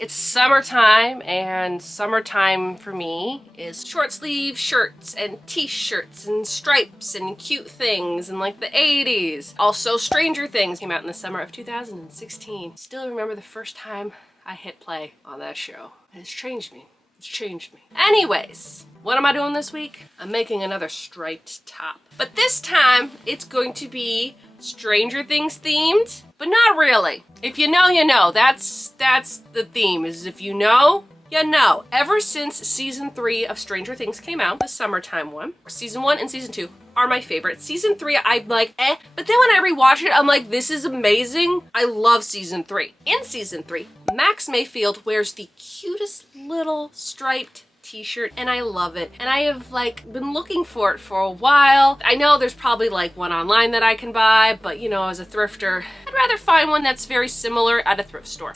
It's summertime, and summertime for me is short sleeve shirts and t-shirts and stripes and cute things and like the 80s. Also, Stranger Things came out in the summer of 2016. Still remember the first time I hit play on that show. It's changed me. It's changed me. Anyways, what am I doing this week? I'm making another striped top. But this time, it's going to be Stranger Things themed, but not really. If you know, you know. That's the theme, is if you know, you know. Ever since season 3 of Stranger Things came out, the summertime one, season 1 and season 2 are my favorite. Season 3, I'm like, eh. But then when I rewatch it, I'm like, this is amazing. I love season 3. In season 3, Max Mayfield wears the cutest little striped t-shirt and I love it, and I have like been looking for it for a while. I know there's probably like one online that I can buy, but you know, as a thrifter, I'd rather find one that's very similar at a thrift store.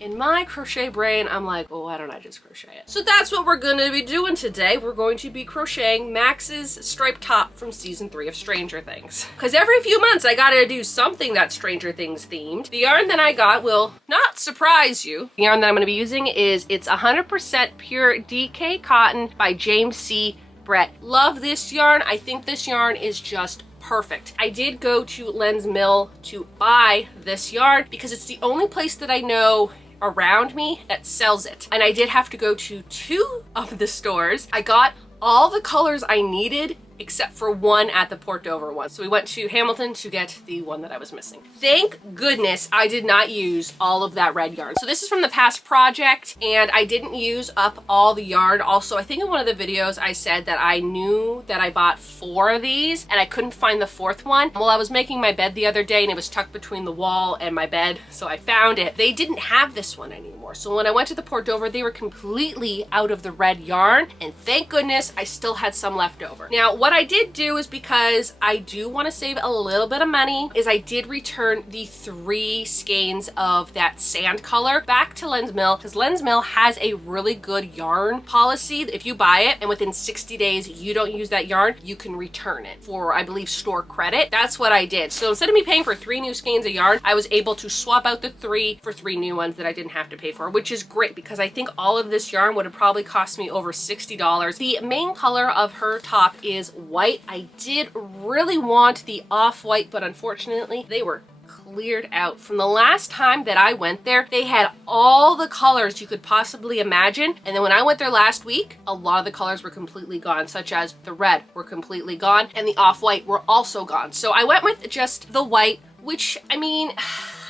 In my crochet brain, I'm like, well, why don't I just crochet it? So that's what we're gonna be doing today. We're going to be crocheting Max's striped top from season 3 of Stranger Things. Because every few months I gotta do something that's Stranger Things themed. The yarn that I got will not surprise you. The yarn that I'm gonna be using is it's 100% pure DK cotton by James C. Brett. Love this yarn. I think this yarn is just perfect. I did go to Len's Mill to buy this yarn because it's the only place that I know around me that sells it. And I did have to go to 2 of the stores. I got all the colors I needed except for one at the Port Dover one. So we went to Hamilton to get the one that I was missing. Thank goodness I did not use all of that red yarn. So this is from the past project, and I didn't use up all the yarn. Also, I think in one of the videos I said that I knew that I bought 4 of these and I couldn't find the 4th one. Well, I was making my bed the other day and it was tucked between the wall and my bed, so I found it. They didn't have this one anymore. So when I went to the Port Dover, they were completely out of the red yarn, and thank goodness I still had some left over. Now, what I did do is, because I do want to save a little bit of money, is I did return the 3 skeins of that sand color back to Len's Mill, because Len's Mill has a really good yarn policy. If you buy it and within 60 days you don't use that yarn, you can return it for, I believe, store credit. That's what I did. So instead of me paying for 3 new skeins of yarn, I was able to swap out the 3 for 3 new ones that I didn't have to pay for, which is great because I think all of this yarn would have probably cost me over $60. The main color of her top is white. I did really want the off-white, but unfortunately they were cleared out. From the last time that I went there, they had all the colors you could possibly imagine, and then when I went there last week, a lot of the colors were completely gone, such as the red were completely gone and the off-white were also gone. So I went with just the white, which, I mean,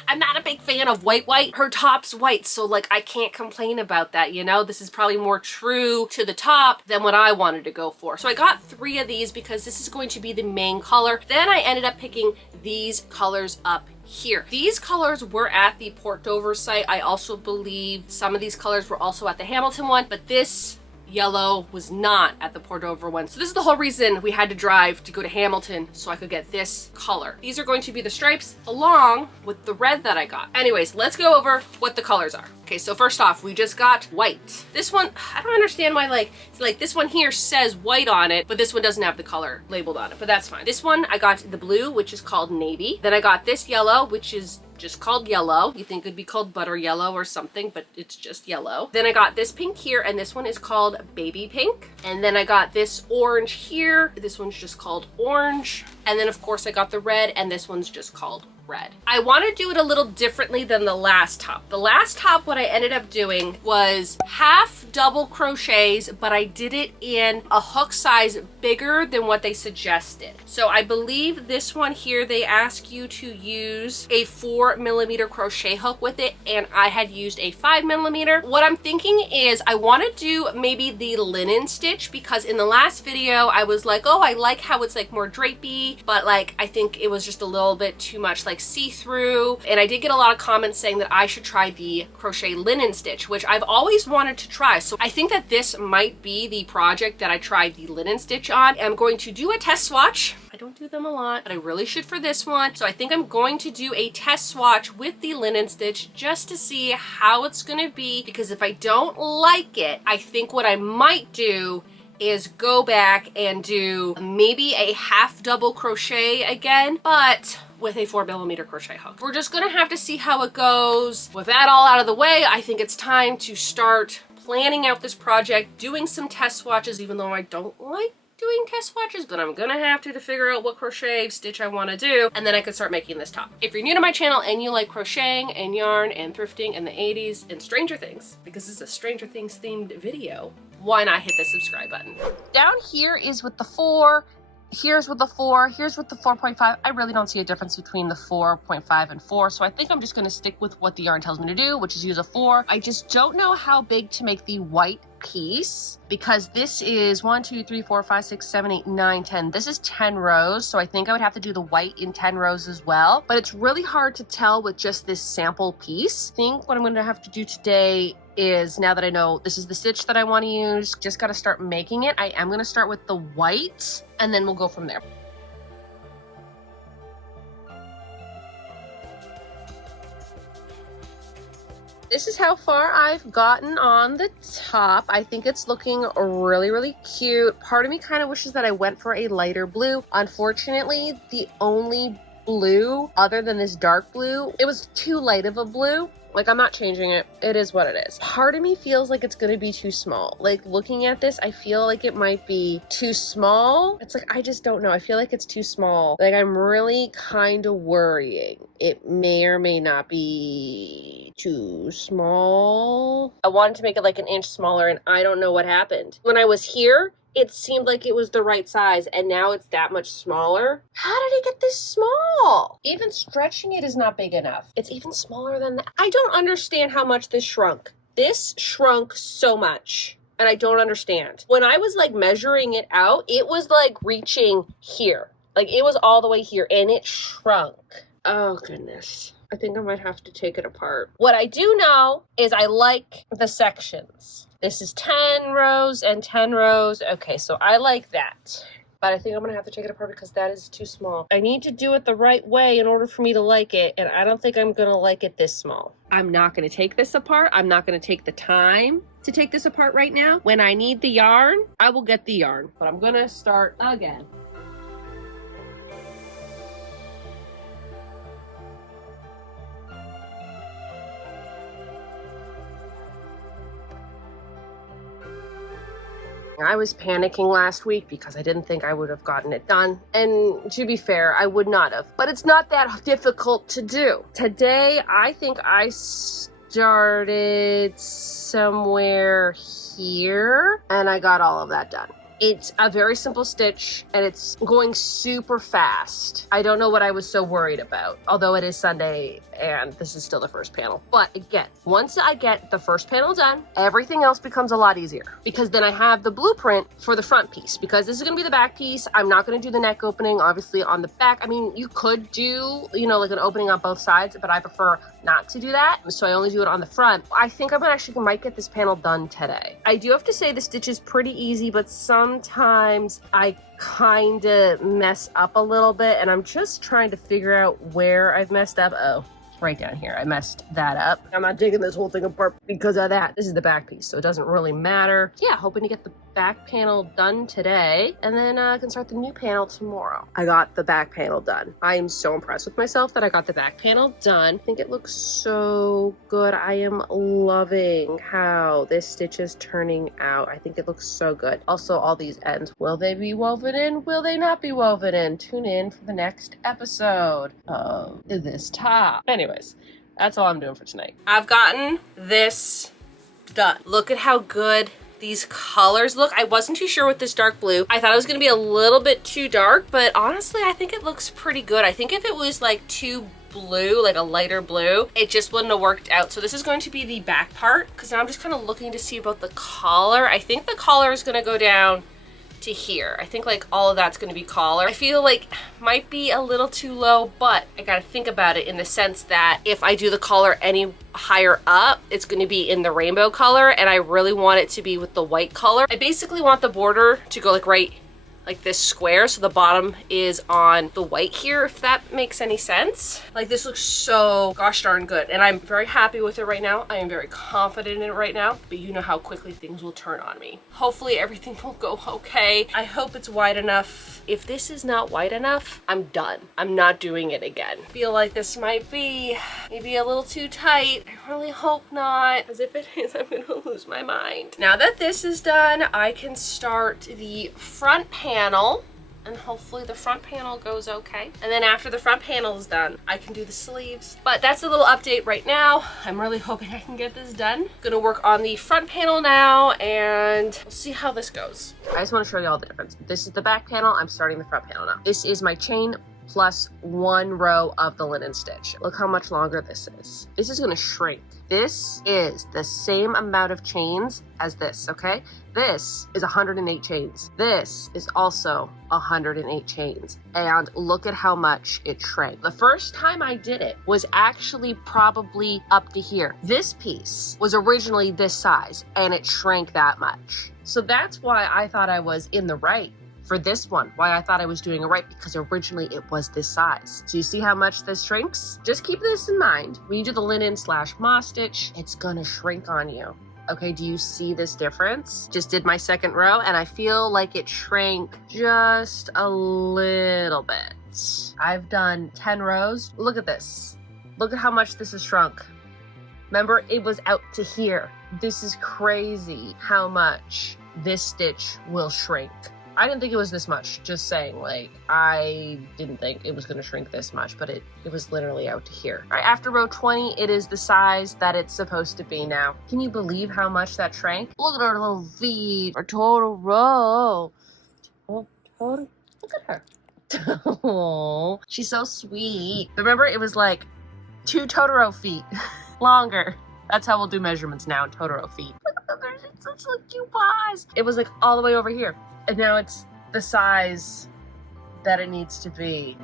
I'm not a big fan of white. Her top's white, so like I can't complain about that, you know? This is probably more true to the top than what I wanted to go for. So I got 3 of these because this is going to be the main color. Then I ended up picking these colors up here. These colors were at the Port Dover site. I also believe some of these colors were also at the Hamilton one, but this yellow was not at the Port Dover one. So this is the whole reason we had to drive to go to Hamilton so I could get this color. These are going to be the stripes along with the red that I got. Anyways, let's go over what the colors are. Okay, so first off, we just got white. This one, I don't understand why, like this one here says white on it, but this one doesn't have the color labeled on it, but that's fine. This one, I got the blue, which is called navy. Then I got this yellow, which is just called yellow. You think it'd be called butter yellow or something, but it's just yellow. Then I got this pink here, and this one is called baby pink. And then I got this orange here. This one's just called orange. And then of course I got the red, and this one's just called red. I want to do it a little differently than the last top. The last top, what I ended up doing was half double crochets, but I did it in a hook size bigger than what they suggested. So I believe this one here, they ask you to use a 4mm crochet hook with it, and I had used a 5mm. What I'm thinking is I want to do maybe the linen stitch, because in the last video I was like, oh, I like how it's like more drapey, but like I think it was just a little bit too much like see-through. And I did get a lot of comments saying that I should try the crochet linen stitch, which I've always wanted to try. So I think that this might be the project that I tried the linen stitch on. I'm going to do a test swatch. I don't do them a lot, but I really should for this one. So I think I'm going to do a test swatch with the linen stitch just to see how it's going to be, because if I don't like it, I think what I might do is go back and do maybe a half double crochet again, but with a 4mm crochet hook. We're just gonna have to see how it goes. With that all out of the way, I think it's time to start planning out this project, doing some test swatches, even though I don't like doing test swatches, but I'm gonna have to figure out what crochet stitch I want to do, and then I can start making this top. If you're new to my channel and you like crocheting and yarn and thrifting and the 80s and Stranger Things, because this is a Stranger Things themed video, why not hit the subscribe button? Down here is with the 4, here's with the 4, here's with the 4.5. I really don't see a difference between the 4.5 and 4, so I think I'm just gonna stick with what the yarn tells me to do, which is use a 4. I just don't know how big to make the white piece, because this is 1, 2, 3, 4, 5, 6, 7, 8, 9, 10. This is 10 rows, so I think I would have to do the white in 10 rows as well, but it's really hard to tell with just this sample piece. I think what I'm going to have to do today is, now that I know this is the stitch that I want to use, just got to start making it. I am going to start with the white, and then we'll go from there. This is how far I've gotten on the top. I think it's looking really, really cute. Part of me kind of wishes that I went for a lighter blue. Unfortunately, the only blue other than this dark blue, it was too light of a blue. Like, I'm not changing it. It is what it is. Part of me feels like it's gonna be too small. Like, looking at this, I feel like it might be too small. It's like, I just don't know. I feel like it's too small. Like, I'm really kind of worrying. It may or may not be too small. I wanted to make it like an inch smaller, and I don't know what happened. When I was here, it seemed like it was the right size, and now it's that much smaller. How did it get this small? Even stretching it is not big enough. It's even smaller than that. I don't understand how much this shrunk. This shrunk so much, and I don't understand. When I was like measuring it out, it was like reaching here. Like, it was all the way here, and it shrunk. Oh goodness. I think I might have to take it apart. What I do know is I like the sections. This is 10 rows and 10 rows. Okay, so I like that. But I think I'm gonna have to take it apart because that is too small. I need to do it the right way in order for me to like it, and I don't think I'm gonna like it this small. I'm not gonna take this apart. I'm not gonna take the time to take this apart right now. When I need the yarn, I will get the yarn. But I'm gonna start again. I was panicking last week because I didn't think I would have gotten it done. And to be fair, I would not have. But it's not that difficult to do. Today, I think I started somewhere here, and I got all of that done. It's a very simple stitch, and it's going super fast. I don't know what I was so worried about, although it is Sunday and this is still the first panel. But again, once I get the first panel done, everything else becomes a lot easier, because then I have the blueprint for the front piece, because this is gonna be the back piece. I'm not gonna do the neck opening, obviously, on the back. I mean, you could do, you know, like an opening on both sides, but I prefer not to do that, so I only do it on the front. I think I'm actually might get this panel done today. I do have to say the stitch is pretty easy, but sometimes I kind of mess up a little bit, and I'm just trying to figure out where I've messed up. Oh, right down here, I messed that up. I'm not taking this whole thing apart because of that. This is the back piece, so it doesn't really matter. Yeah, hoping to get the back panel done today, and then I can start the new panel tomorrow. I got the back panel done. I am so impressed with myself that I got the back panel done. I think it looks so good. I am loving how this stitch is turning out. I think it looks so good. Also, all these ends, will they be woven in? Will they not be woven in? Tune in for the next episode of this top. Anyways, that's all I'm doing for tonight. I've gotten this done. Look at how good these colors look. I wasn't too sure with this dark blue. I thought it was gonna be a little bit too dark, but honestly, I think it looks pretty good. I think if it was like too blue, like a lighter blue, it just wouldn't have worked out. So this is going to be the back part, because now I'm just kind of looking to see about the collar. I think the collar is gonna go down to here. I think like all of that's going to be collar. I feel like might be a little too low, but I got to think about it in the sense that if I do the collar any higher up, it's going to be in the rainbow color, and I really want it to be with the white color. I basically want the border to go like right like this square, so the bottom is on the white here, if that makes any sense. Like this looks so gosh darn good, and I'm very happy with it right now. I am very confident in it right now, but you know how quickly things will turn on me. Hopefully everything will go okay. I hope it's wide enough. If this is not wide enough, I'm done. I'm not doing it again. I feel like this might be maybe a little too tight. I really hope not, because if it is, I'm gonna lose my mind. Now that this is done, I can start the front panel, and hopefully the front panel goes okay. And then after the front panel is done, I can do the sleeves. But that's a little update right now. I'm really hoping I can get this done. Gonna work on the front panel now, and we'll see how this goes. I just want to show you all the difference. This is the back panel. I'm starting the front panel now. This is my chain plus 1 row of the linen stitch. Look how much longer this is. This is gonna shrink. This is the same amount of chains as this, okay? This is 108 chains. This is also 108 chains. And look at how much it shrank. The first time I did it was actually probably up to here. This piece was originally this size, and it shrank that much. So that's why I thought I was in the right for this one, why I thought I was doing it right, because originally it was this size. So you see how much this shrinks? Just keep this in mind. When you do the linen / moss stitch, it's gonna shrink on you. Okay, do you see this difference? Just did my second row, and I feel like it shrank just a little bit. I've done 10 rows. Look at this. Look at how much this has shrunk. Remember, it was out to here. This is crazy how much this stitch will shrink. I didn't think it was this much, just saying, like, I didn't think it was gonna shrink this much, but it was literally out to here. All right, after row 20, it is the size that it's supposed to be now. Can you believe how much that shrank? Look at her little feet, her total row. Oh, look at her. Oh, she's so sweet. Remember, it was like 2 Totoro feet longer. That's how we'll do measurements now in Totoro feet. Look at them, they're such little cute paws. It was like all the way over here. And now it's the size that it needs to be.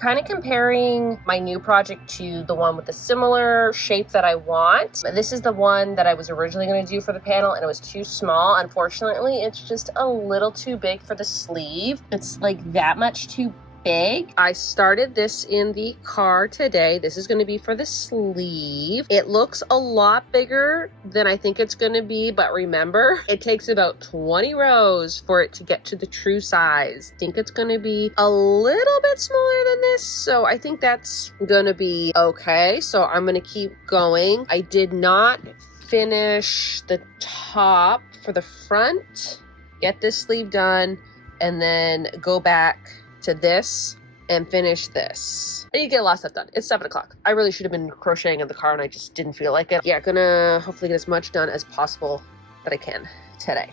Kind of comparing my new project to the one with the similar shape that I want. This is the one that I was originally going to do for the panel, and it was too small. Unfortunately, it's just a little too big for the sleeve. It's like that much too big. I started this in the car today. This is going to be for the sleeve. It looks a lot bigger than I think it's going to be, but remember, it takes about 20 rows for it to get to the true size. I think it's going to be a little bit smaller than this, so I think that's going to be okay. So I'm going to keep going. I did not finish the top for the front. Get this sleeve done, and then go back to this and finish this. And you get a lot of stuff done. It's 7 o'clock. I really should have been crocheting in the car, and I just didn't feel like it. Yeah, gonna hopefully get as much done as possible that I can today.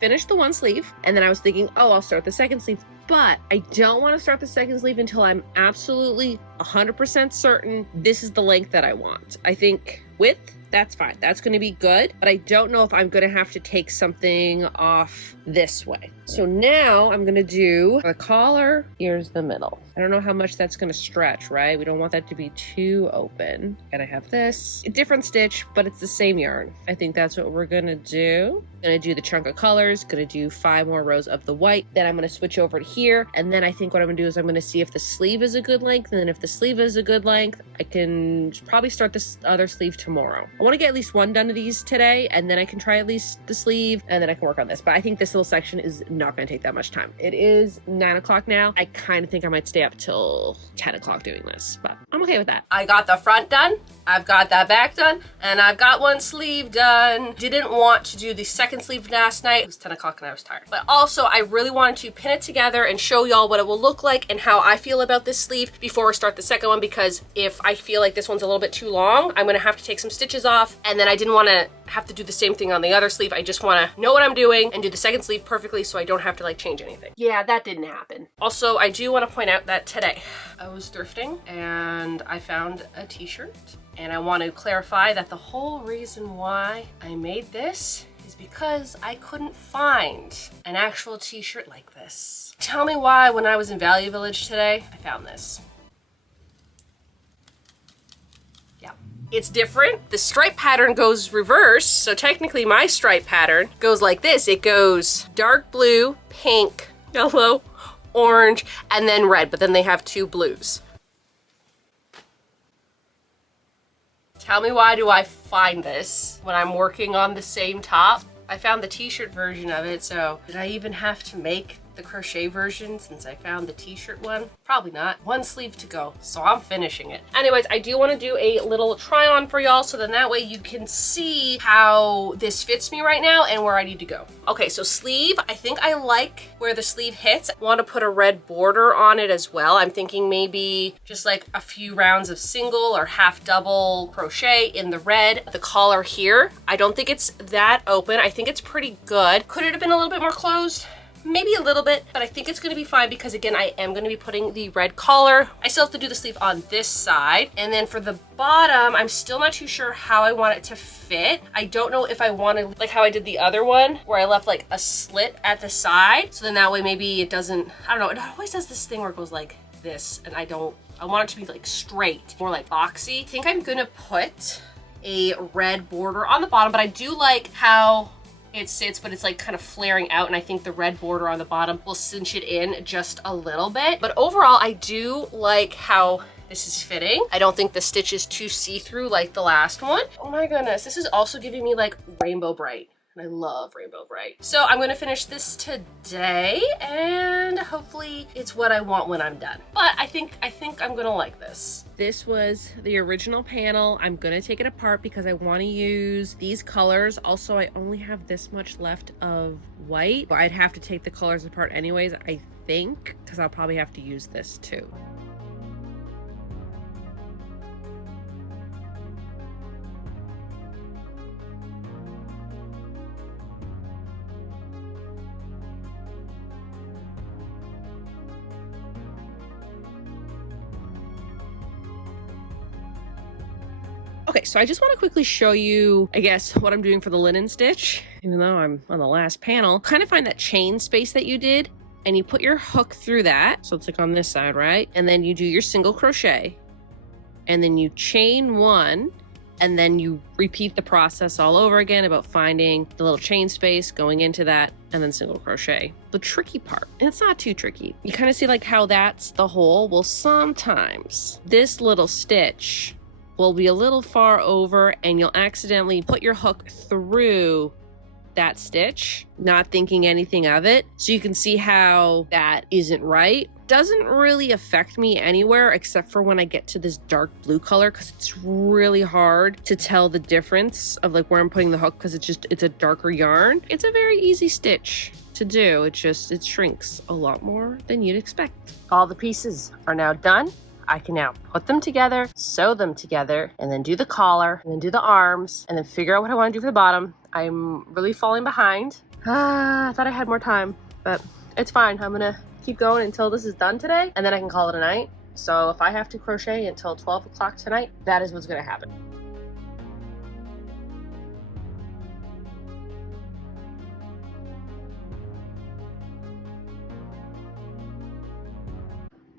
Finished the one sleeve, and then I was thinking, oh, I'll start the second sleeve. But I don't want to start the second sleeve until I'm absolutely 100% certain this is the length that I want. I think width, that's fine. That's going to be good. But I don't know if I'm going to have to take something off this way. So now I'm going to do the collar. Here's the middle. I don't know how much that's going to stretch, right? We don't want that to be too open. And I have this. A different stitch, but it's the same yarn. I think that's what we're going to do. Going to do the chunk of colors. Going to do 5 more rows of the white. Then I'm going to switch over to here. And then I think what I'm going to do is I'm going to see if the sleeve is a good length. And then if the sleeve is a good length, I can probably start this other sleeve tomorrow. I want to get at least one done of these today, and then I can try at least the sleeve, and then I can work on this. But I think this little section is not going to take that much time. It is 9 o'clock now. I kind of think I might stay up till 10 o'clock doing this, but I'm okay with that. I got the front done, I've got that back done, and I've got one sleeve done. Didn't want to do the second sleeve last night. It was 10 o'clock and I was tired. But also, I really wanted to pin it together and show y'all what it will look like and how I feel about this sleeve before we start the second one, because if I feel like this one's a little bit too long, I'm gonna have to take some stitches off, and then I didn't want to have to do the same thing on the other sleeve. I just want to know what I'm doing and do the second sleeve perfectly so I don't have to like change anything. Yeah, that didn't happen. Also, I do want to point out that today I was thrifting and I found a t-shirt And I want to clarify that the whole reason why I made this is because I couldn't find an actual t-shirt like this. Tell me why when I was in Value Village today, I found this. Yeah, it's different. The stripe pattern goes reverse, so technically my stripe pattern goes like this. It goes dark blue, pink, yellow, orange, and then red, but then they have two blues. Tell me why do I find this when I'm working on the same top? I found the t-shirt version of it, so did I even have to make the crochet version since I found the t-shirt one? Probably not. One sleeve to go, so I'm finishing it. Anyways, I do want to do a little try on for y'all, so then that way you can see how this fits me right now and where I need to go. Okay, so sleeve, I think I like where the sleeve hits. I want to put a red border on it as well. I'm thinking maybe just like a few rounds of single or half double crochet in the red. The collar here, I don't think it's that open. I think it's pretty good. Could it have been a little bit more closed? Maybe a little bit, but I think it's gonna be fine because again, I am gonna be putting the red collar. I still have to do the sleeve on this side. And then for the bottom, I'm still not too sure how I want it to fit. I don't know if I want to, like how I did the other one, where I left like a slit at the side. So then that way maybe it doesn't, I don't know, it always does this thing where it goes like this, and I want it to be like straight, more like boxy. I think I'm gonna put a red border on the bottom, but I do like how it sits, but it's like kind of flaring out, and I think the red border on the bottom will cinch it in just a little bit. But overall, I do like how this is fitting. I don't think the stitch is too see-through like the last one. Oh my goodness, this is also giving me like Rainbow Bright. And I love Rainbow Bright. So I'm gonna finish this today, and hopefully it's what I want when I'm done. But I think I'm gonna like this. This was the original panel. I'm gonna take it apart because I wanna use these colors. Also, I only have this much left of white, but I'd have to take the colors apart anyways, I think, because I'll probably have to use this too. Okay, so I just want to quickly show you, I guess, what I'm doing for the linen stitch, even though I'm on the last panel. Kind of find that chain space that you did, and you put your hook through that. So it's like on this side, right? And then you do your single crochet, and then you chain one, and then you repeat the process all over again about finding the little chain space, going into that, and then single crochet. The tricky part, and it's not too tricky. You kind of see like how that's the hole. Well, sometimes this little stitch will be a little far over and you'll accidentally put your hook through that stitch, not thinking anything of it. So you can see how that isn't right. Doesn't really affect me anywhere except for when I get to this dark blue color, because it's really hard to tell the difference of like where I'm putting the hook, because it's a darker yarn. It's a very easy stitch to do. It shrinks a lot more than you'd expect. All the pieces are now done. I can now put them together, sew them together, and then do the collar, and then do the arms, and then figure out what I want to do for the bottom. I'm really falling behind. I thought I had more time, but it's fine. I'm gonna keep going until this is done today, and then I can call it a night. So if I have to crochet until 12 o'clock tonight, that is what's gonna happen.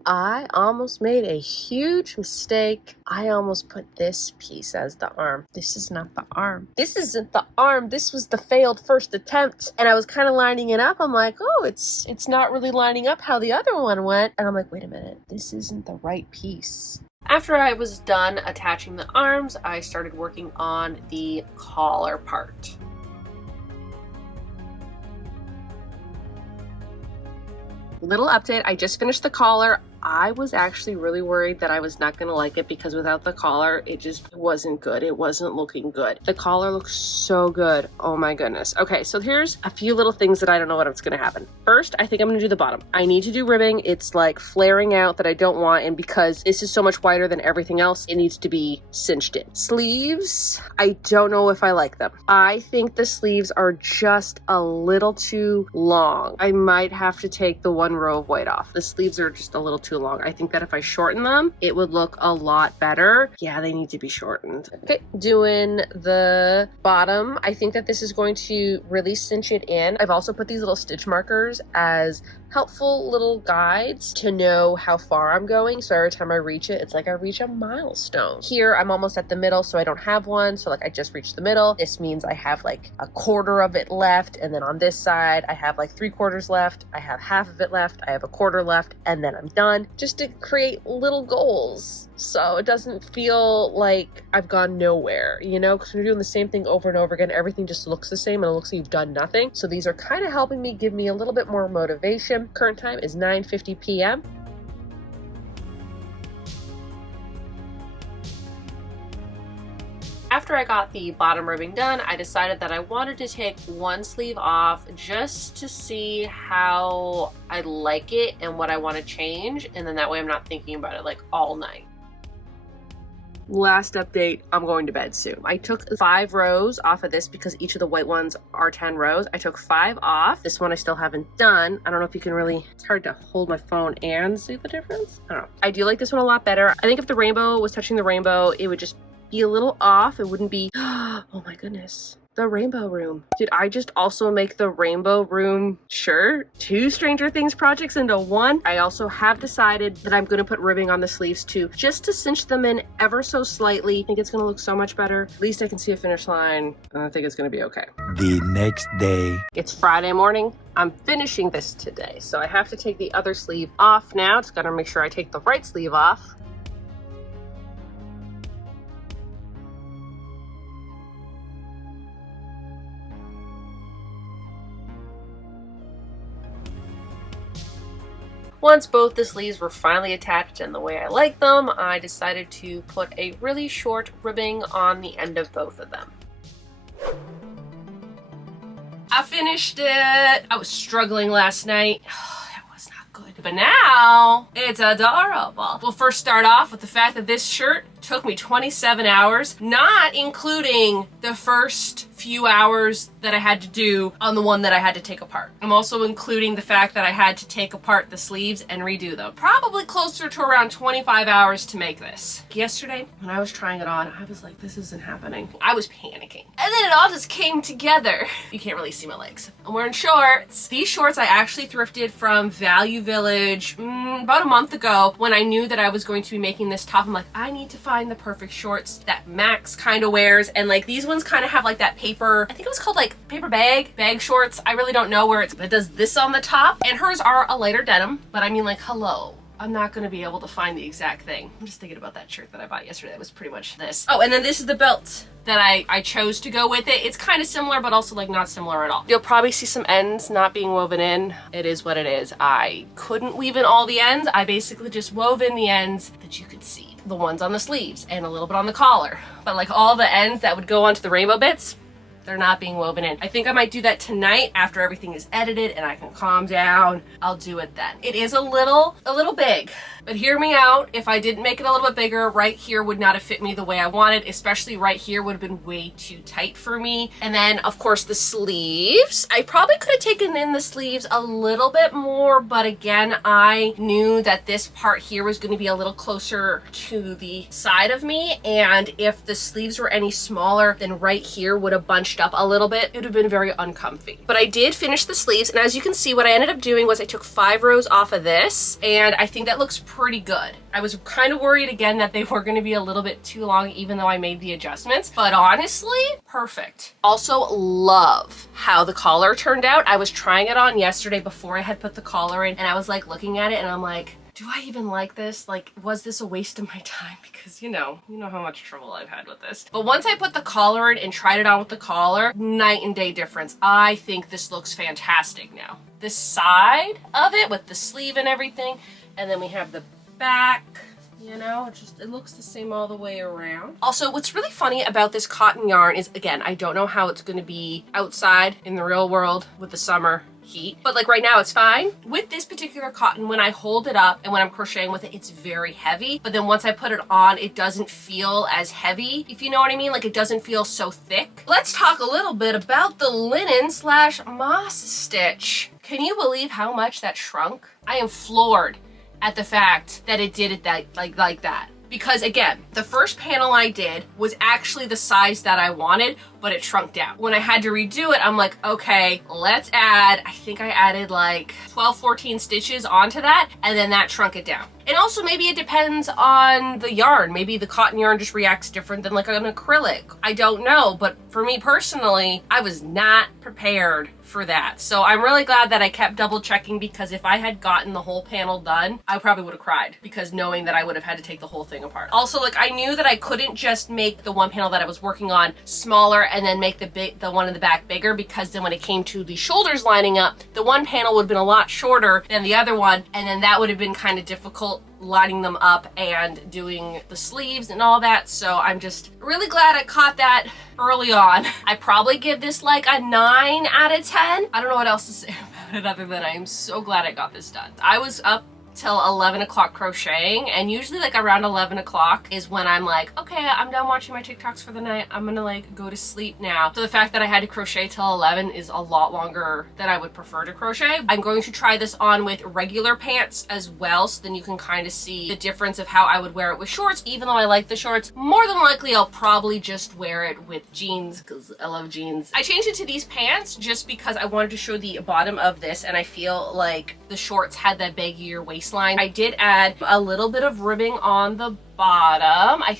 I almost made a huge mistake. I almost put this piece as the arm. This is not the arm. This isn't the arm. This was the failed first attempt. And I was kind of lining it up. I'm like, oh, it's not really lining up how the other one went. And I'm like, wait a minute, this isn't the right piece. After I was done attaching the arms, I started working on the collar part. Little update, I just finished the collar. I was actually really worried that I was not going to like it because without the collar, it just wasn't good. It wasn't looking good. The collar looks so good. Oh my goodness. Okay, so here's a few little things that I don't know what's going to happen. First, I think I'm going to do the bottom. I need to do ribbing. It's like flaring out that I don't want, and because this is so much wider than everything else, it needs to be cinched in. Sleeves, I don't know if I like them. I think the sleeves are just a little too long. I might have to take the one row of white off. The sleeves are just a little too too long. I think that if I shorten them, it would look a lot better. Yeah, they need to be shortened. Okay, doing the bottom. I think that this is going to really cinch it in. I've also put these little stitch markers as helpful little guides to know how far I'm going. So every time I reach it, it's like I reach a milestone. Here, I'm almost at the middle, so I don't have one. So like I just reached the middle. This means I have like a quarter of it left. And then on this side, I have like 3/4 left. I have half of it left. I have a quarter left, and then I'm done. Just to create little goals. So it doesn't feel like I've gone nowhere, you know, because when you're doing the same thing over and over again, everything just looks the same and it looks like you've done nothing. So these are kind of helping me, give me a little bit more motivation. Current time is 9:50 p.m. After I got the bottom ribbing done, I decided that I wanted to take one sleeve off just to see how I like it and what I want to change. And then that way I'm not thinking about it like all night. Last update, I'm going to bed soon. I took 5 rows off of this because each of the white ones are 10 rows. I took 5 off. This one I still haven't done. I don't know if you can really, it's hard to hold my phone and see the difference. I don't know. I do like this one a lot better. I think if the rainbow was touching the rainbow, it would just be a little off. It wouldn't be, oh my goodness. The rainbow room. Did I just also make the rainbow room shirt? 2 Stranger Things projects into one. I also have decided that I'm gonna put ribbing on the sleeves too, just to cinch them in ever so slightly. I think it's gonna look so much better. At least I can see a finish line, and I think it's gonna be okay. The next day. It's Friday morning. I'm finishing this today, so I have to take the other sleeve off now. Just gotta make sure I take the right sleeve off. Once both the sleeves were finally attached in the way I like them, I decided to put a really short ribbing on the end of both of them. I finished it. I was struggling last night. It was not good. But now, it's adorable. We'll first start off with the fact that this shirt took me 27 hours, not including the first few hours that I had to do on the one that I had to take apart. I'm also including the fact that I had to take apart the sleeves and redo them. Probably closer to around 25 hours to make this. Yesterday, when I was trying it on, I was like, this isn't happening. I was panicking. And then it all just came together. You can't really see my legs. I'm wearing shorts. These shorts I actually thrifted from Value Village about a month ago when I knew that I was going to be making this top. I'm like, I need to find the perfect shorts that Max kind of wears, and like these ones kind of have like that paper, I think it was called like paper bag shorts. I really don't know where it's, but it does this on the top, and hers are a lighter denim, but I mean, like, hello, I'm not going to be able to find the exact thing. I'm just thinking about that shirt that I bought yesterday. It was pretty much this. Oh, and then this is the belt that I chose to go with it. It's kind of similar, but also like not similar at all. You'll probably see some ends not being woven in. It is what it is. I couldn't weave in all the ends. I basically just wove in the ends that you could see. The ones on the sleeves and a little bit on the collar. But like all the ends that would go onto the rainbow bits, they're not being woven in. I think I might do that tonight after everything is edited and I can calm down. I'll do it then. It is a little big, but hear me out. If I didn't make it a little bit bigger, right here would not have fit me the way I wanted, especially right here would have been way too tight for me. And then of course the sleeves, I probably could have taken in the sleeves a little bit more, but again, I knew that this part here was going to be a little closer to the side of me. And if the sleeves were any smaller, then right here would have bunched up a little bit. It would have been very uncomfy. But I did finish the sleeves, and as you can see, what I ended up doing was I took 5 rows off of this, and I think that looks pretty good. I was kind of worried again that they were going to be a little bit too long even though I made the adjustments, but honestly, perfect. Also love how the collar turned out. I was trying it on yesterday before I had put the collar in, and I was like looking at it and I'm like, do I even like this? Like, was this a waste of my time? Because you know how much trouble I've had with this. But once I put the collar in and tried it on with the collar, night and day difference. I think this looks fantastic now. This side of it with the sleeve and everything, and then we have the back, you know, it looks the same all the way around. Also, what's really funny about this cotton yarn is, again, I don't know how it's going to be outside in the real world with the summer heat, but like right now it's fine. With this particular cotton, when I hold it up and when I'm crocheting with it, it's very heavy, but then once I put it on, it doesn't feel as heavy, if you know what I mean. Like, it doesn't feel so thick. Let's talk a little bit about the linen / moss stitch. Can you believe how much that shrunk? I am floored at the fact that it did it like that. Because again, the first panel I did was actually the size that I wanted, but it shrunk down. When I had to redo it, I'm like, okay, let's add, I think I added like 12, 14 stitches onto that, and then that shrunk it down. And also maybe it depends on the yarn. Maybe the cotton yarn just reacts different than like an acrylic. I don't know, but for me personally, I was not prepared for that. So I'm really glad that I kept double checking, because if I had gotten the whole panel done, I probably would have cried, because knowing that I would have had to take the whole thing apart. Also, like, I knew that I couldn't just make the one panel that I was working on smaller and then make the one in the back bigger, because then when it came to the shoulders lining up, the one panel would have been a lot shorter than the other one, and then that would have been kind of difficult lining them up and doing the sleeves and all that. So I'm just really glad I caught that early on. I probably give this like a 9 out of 10. I don't know what else to say about it other than I am so glad I got this done. I was up till 11 o'clock crocheting, and usually like around 11 o'clock is when I'm like, okay, I'm done watching my TikToks for the night, I'm gonna like go to sleep now. So the fact that I had to crochet till 11 is a lot longer than I would prefer to crochet. I'm going to try this on with regular pants as well, so then you can kind of see the difference of how I would wear it with shorts. Even though I like the shorts, more than likely I'll probably just wear it with jeans, because I love jeans. I changed it to these pants just because I wanted to show the bottom of this, and I feel like the shorts had that baggier waistline. I did add a little bit of ribbing on the bottom. I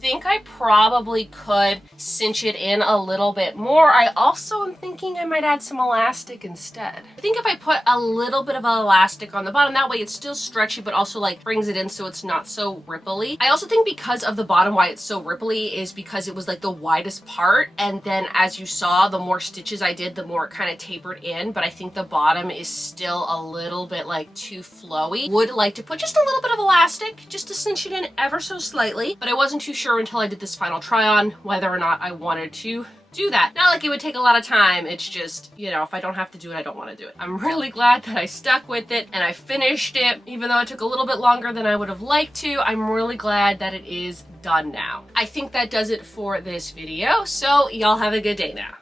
think I probably could cinch it in a little bit more. I also am thinking I might add some elastic instead. I think if I put a little bit of elastic on the bottom, that way it's still stretchy but also like brings it in so it's not so ripply. I also think because of the bottom, why it's so ripply is because it was like the widest part, and then as you saw, the more stitches I did, the more it kind of tapered in, but I think the bottom is still a little bit like too flowy. Would like to put just a little bit of elastic just to cinch it in ever so slightly, but I wasn't too sure until I did this final try on whether or not I wanted to do that. Not like it would take a lot of time, it's just, you know, if I don't have to do it, I don't want to do it. I'm really glad that I stuck with it and I finished it, even though it took a little bit longer than I would have liked to. I'm really glad that it is done now. I think that does it for this video, so y'all have a good day now.